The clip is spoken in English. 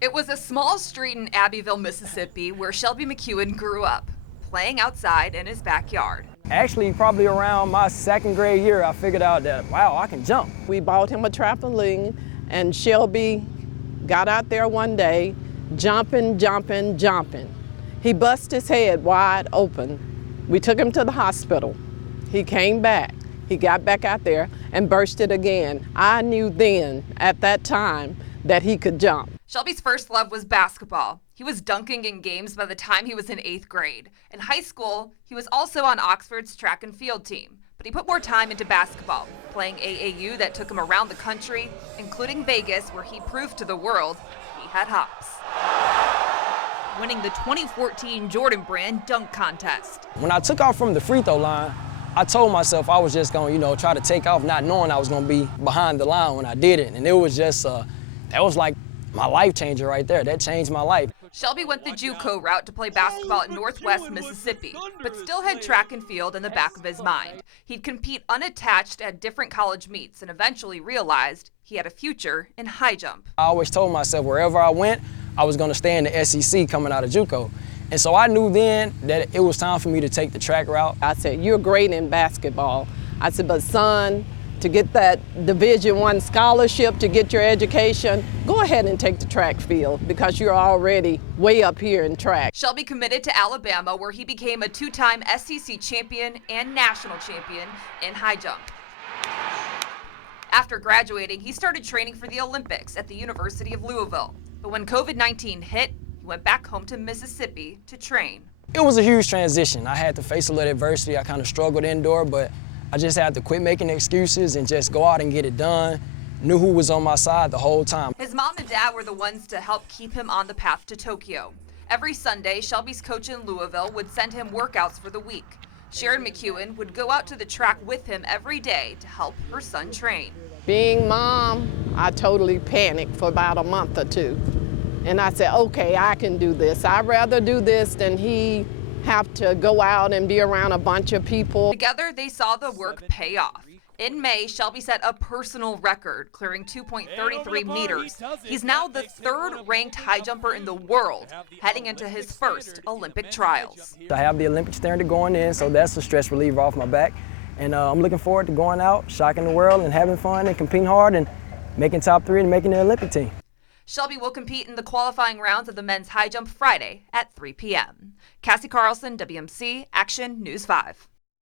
It was a small street in Abbeville, Mississippi, where Shelby McEwen grew up, playing outside in his backyard. Actually, probably around my second grade year, I figured out that, wow, I can jump. We bought him a trampoline, and Shelby got out there one day, jumping. He busted his head wide open. We took him to the hospital. He came back. He got back out there and burst it again. I knew then, at that time, that he could jump. Shelby's first love was basketball. He was dunking in games by the time he was in 8th grade. In high school, he was also on Oxford's track and field team, but he put more time into basketball, playing AAU that took him around the country, including Vegas, where he proved to the world he had hops. Winning the 2014 Jordan Brand dunk contest. When I took off from the free throw line, I told myself I was just going to, try to take off, not knowing I was going to be behind the line when I did it. And it was just, that was like my life changer right there. That changed my life. Shelby went the JUCO route to play basketball at Northwest Mississippi, but still had track and field in the back of his mind. He'd compete unattached at different college meets and eventually realized he had a future in high jump. I always told myself wherever I went, I was going to stay in the SEC coming out of JUCO. And so I knew then that it was time for me to take the track route. I said, you're great in basketball. I said, but son, to get that Division I scholarship, to get your education, go ahead and take the track field because you're already way up here in track. Shelby committed to Alabama, where he became a 2-time SEC champion and national champion in high jump. After graduating, he started training for the Olympics at the University of Louisville. But when COVID-19 hit, he went back home to Mississippi to train. It was a huge transition. I had to face a little adversity. I kind of struggled indoor, but I just had to quit making excuses and just go out and get it done. Knew who was on my side the whole time. His mom and dad were the ones to help keep him on the path to Tokyo. Every Sunday, Shelby's coach in Louisville would send him workouts for the week. Sharon McEwen would go out to the track with him every day to help her son train. Being mom, I totally panicked for about a month or two. And I said, okay, I can do this. I'd rather do this than he have to go out and be around a bunch of people. Together, they saw the work pay off. In May, Shelby set a personal record, clearing 2.33 meters. He's now the 3rd-ranked high jumper in the world, heading into his first Olympic trials. I have the Olympic standard going in, so that's a stress reliever off my back. And I'm looking forward to going out, shocking the world, and having fun and competing hard and making top 3 and making the Olympic team. Shelby will compete in the qualifying rounds of the men's high jump Friday at 3 p.m. Cassie Carlson, WMC Action News 5.